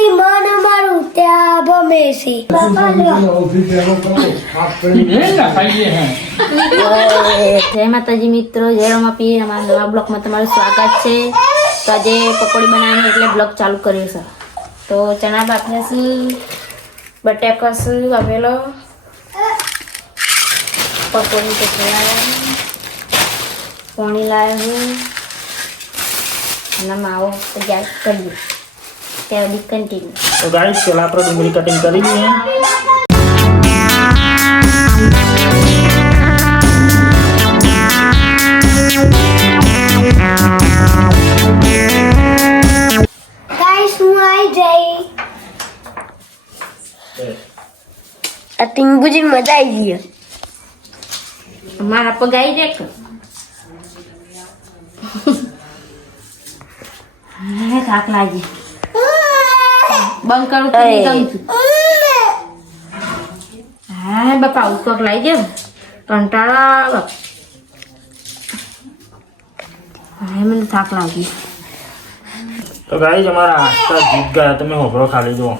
બની મન મારું ત્યાં ભમે છે જય માતાજી મિત્રો, જય રમાપી. અમારા નવા બ્લોગમાં તમારું સ્વાગત છે. તો આજે પકોડી બનાવીને એટલે બ્લોગ ચાલુ કર્યો છે. તો ચણા બાફ્યા છે, બટાકા છે બાફેલો, પકોડી પકડ્યા, પાણી લાવ્યું અને માવો તૈયાર કરીએ. ત્યાં બી કન્ટિન્યુ. તો ગાઈસ પેલા આપણે ડુંગળી કટિંગ કરી લઈએ. ગાઈસ હું આવી જઈ આ ટીંગુજી મજા આવી ગઈ. મારા પગાઈ દેખ થાક લાગી. બંધ કરું તો નહીં ગમતું. હા બાપા ઉકોક લાવી દે કંટાળો આવે. હા મને થાક લાગી. તો ગાઈસ અમારા આસ્તા જીત ગયા, તમે હોભળો ખાલી જુઓ.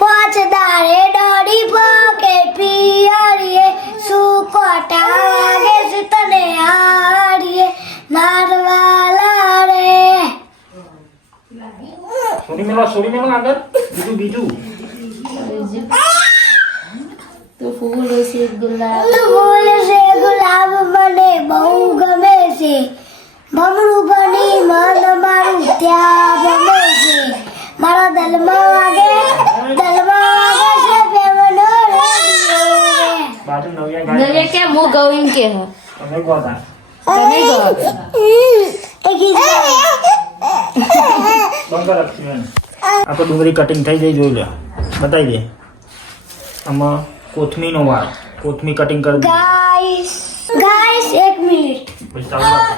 પોચ દાડે ડોડી પોકે પિયરીએ સુકોટા વાગે છે તને હારીએ મારવાલા રે. સોરી મેલો આગળ બીજું તો ફૂલ છે ગુલાબ, તું બોલે છે ગુલાબ મને બહુ ગમે છે, ભમરું બની મન મારું ત્યાં ગમે છે, મારા દલમાં વાગે છે પ્રેમનો રેડિયો રે. બાજુ નવ્યા નવે ગાઈસ કે મુ ગવિન કે હે તમે ગોતા તમે ગો એ ગીત ગાઓ. બંધ રાખી એને. આ તો ડુંગળી કટિંગ થઈ જઈ જોઈ લે, બતાવી દે. આમાં કોથમીનો વાર, કોથમી કટિંગ કરી દે. ગાઈસ એક મિનિટ. પછી ચાલુ રાખો.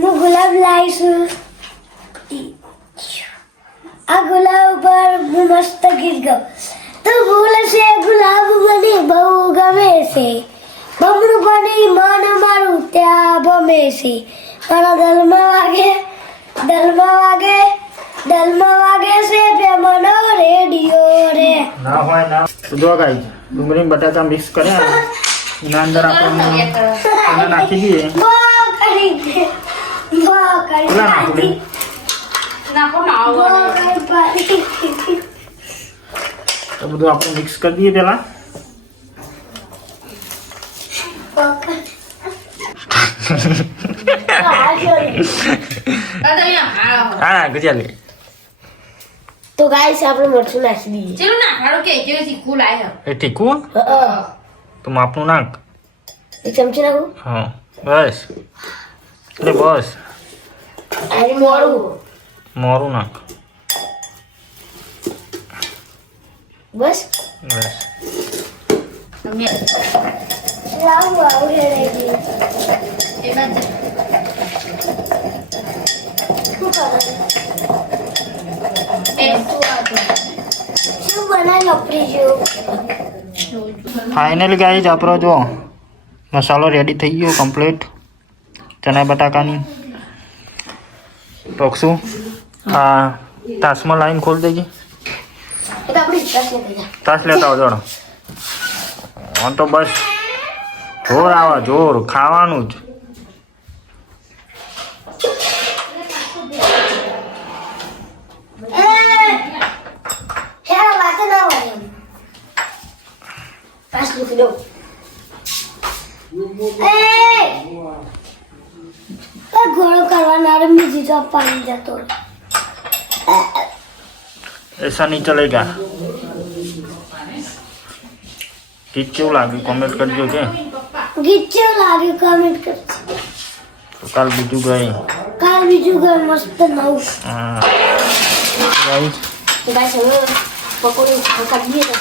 હું ગુલાબ લાવીશું. આ ગુલાબ પર હું મસ્ત ગીત ગાઉં. તું ભૂલે છે ગુલાબ મને બહુ ગમે છે, ભમરું બની મન મારું ત્યાં ભમે છે, મારા દલમાં વાગે છે પ્રેમનો રેડિયો રે. ના હોય ના. તો જો ગાઈસ ડુંગળી ને બટાકા મિક્સ કર્યા, એના અંદર આપણે એને નાખી દઈએ. વાહ કરી દે. કેટલા નાખું બેન? નાખો માવો. તો બધું આપણે મિક્સ કરી દઈએ પેલા. હા ગુજરાતી. તો ગાઈસ આપણે મરચું નાખી દઈએ. ચલો ના હાડો કે કેવું તીખું લાય. એ ઠીકું તો માપનું નાખ. એક ચમચી નાખું. હા બસ એટલે બસ અરે મોળું મોરું નાખ. બસ બસ તમે લાવું આવું રેડી. એમાં શું કરવાનું? શું બનાવી વાપરી જેવું? ફાઇનલી ગાઈસ આપણો જો મસાલો રેડી થઈ ગયો કમ્પ્લીટ ચણા બટાકાની. ટોકશું આ તાસમાં લાઈન ખોલી દેજે. એ તો આપણી વિકાસ નહીં થઈ જાય. તાસ લેતા આવો જોડો. આમ તો બસ જોર આવે જોર ખાવાનું જ. હેરા વાત ના હોય એમ. પાસ લૂકી દો. ઘોડો કરવાના બીજી તો પાણી જતો. ऐसा नहीं चलेगा. गीत क्यों लागी कमेंट करजो के. ગીત કેવું લાગ્યું કમેન્ટ કરજો. तो काल बीजू गए. કાલ બીજું ઘર મસ્ત નવું. हाँ गाइस તો ગાઈસ હવે પકોડી કાઢીએ તો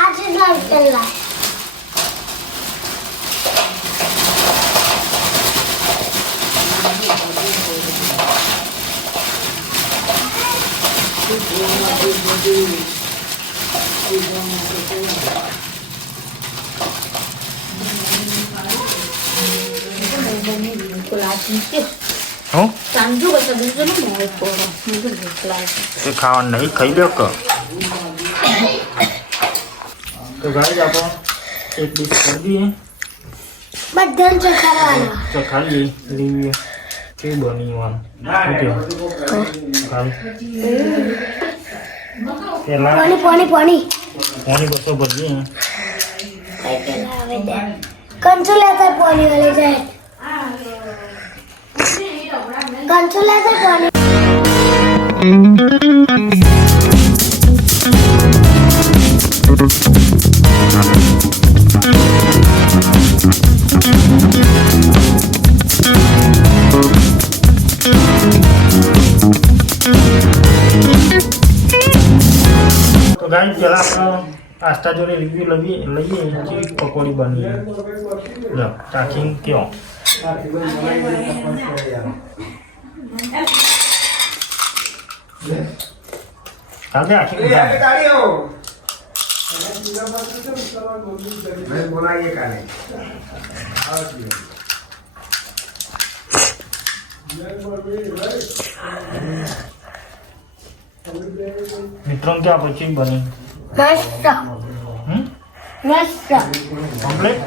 આજે લાલ પેલા હું સાંજુ બસ બીજું ને મોડે પોરો બીજું ભૂખલા એ ખાવાનું નહીં ખાઈ લો કે તો ગાઈસ આપણે એક ડીશ કરી દઈએ બધાને ચખાડવાના તો ખાલી લીવીએ કે બની વાનું પેલા પાણી પાણી પાણી પાણી બસો ભરીએ કઈ પેલા આવે દે કંચો લેતા પાણી વાળી જાય કંચો લેતા પાણી તો ગાઈસ પેલા આપણે પાસ્તા જોડે રિવ્યુ લઈએ કે પકોડી બની લો ચાખીને કયો કાલે આખી મિત્રો क्या પછી બની મસ્ત મસ્ત કમ્પ્લીટ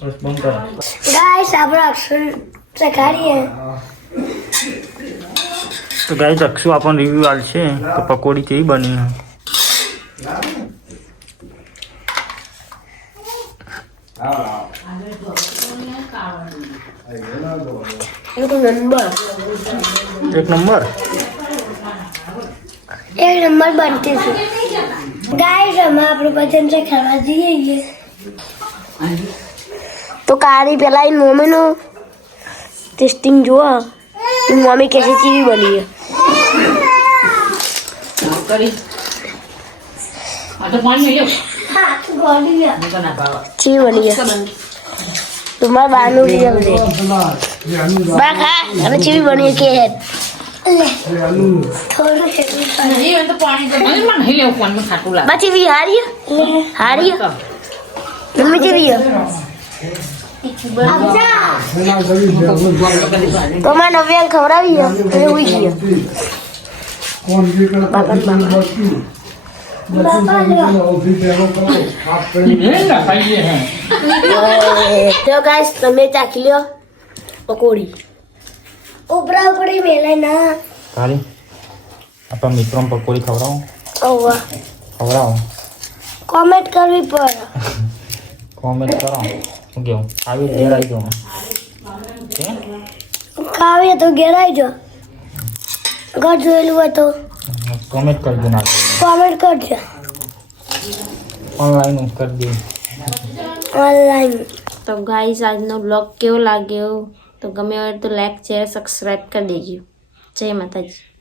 બસ બંધ કરો ગાઈસ આપણે અક્ષર ચખાડીએ તો ગાઈસ અક્ષુ આપણને રિવ્યુ આલશે કે પકોડી કેવી બની એક નંબર બનતી છે ગાઈસ અમે આપણે બધાને ચખાડવા જઈએ તો કારી પેલા એ મમ્મીનું ટેસ્ટિંગ જુઓ એ મમ્મી કેસે ચીવી બની ચીવી બની તમારા બાનું લીધે બા ખા અને ચીવી બની કે બાચી બી હારી હારી મમ્મી ચીવી તો માં નવ્યા ખવડાવી ઉઈ ગયો તો ગાઈસ તમે ચાખી લ્યો પકોડી ઉપરા ઉપરી મેલે ના ખાલી આપણા મિત્રો પકોડી ખવડાવો કોમેન્ટ કરવી પડે કોમેન્ટ કરો શું કેવું આવી ઘેર આવી જાઉં ખાવીએ તો ઘેરાઈ જો ઘર જોયેલું હોય તો કોમેન્ટ કરજો નાખજો કોમેન્ટ કરજો ઓનલાઈન કરી દે ઓનલાઈન તો ગાઈસ આજનો બ્લોગ કેવો લાગ્યો તો ગમે હોય તો લાઈક શેર સબસ્ક્રાઈબ કરી દેજો જય માતાજી